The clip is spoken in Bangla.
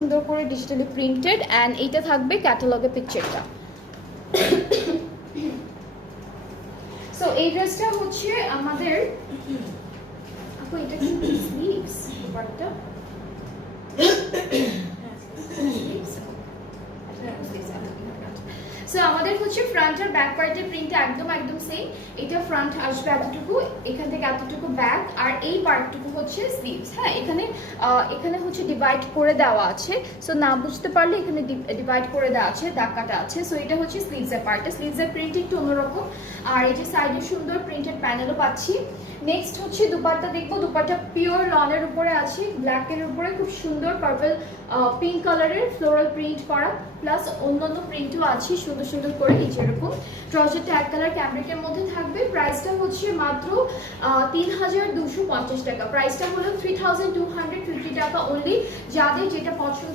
সুন্দর করে ডিজিটালি প্রিন্টেড অ্যান্ড এইটা থাকবে ক্যাটালগের পিকচারটা। সো এই ড্রেসটা হচ্ছে আমাদের আপু এটা কি স্লিভস পার্টটা সো আমাদের হচ্ছে ফ্রন্ট আর ব্যাক পার্টের প্রিন্টটা একদম সেম। এটা ফ্রন্ট আসবে এতটুকু, এখান থেকে এতটুকু ব্যাক, আর এই পার্টটুকু হচ্ছে স্লিভস। হ্যাঁ, এখানে হচ্ছে ডিভাইড করে দেওয়া আছে। সো না বুঝতে পারলে এখানে ডিভাইড করে দেওয়া আছে, দাগ কাটা আছে। সো এটা হচ্ছে স্লিভসের পার্টে, স্লিভসের প্রিন্ট একটু অন্যরকম। আর এই যে সাইডে সুন্দর প্রিন্টেড প্যানেলও পাচ্ছি। নেক্সট হচ্ছে দুপাট্টা দেখবো। দুপাট্টা পিওর লনের উপরে আছে, ব্ল্যাকের উপরে খুব সুন্দর পার্পল পিঙ্ক কালারের ফ্লোরাল প্রিন্ট করা, প্লাস অন্যান্য প্রিন্টও আছে সুন্দর করে। এই যেরকম ট্রাউজারটা এক কালার ক্যামব্রিকের মধ্যে থাকবে। প্রাইসটা হচ্ছে মাত্র 3250 টাকা। প্রাইসটা হলো 3250 টাকা অনলি। যাদের যেটা পছন্দ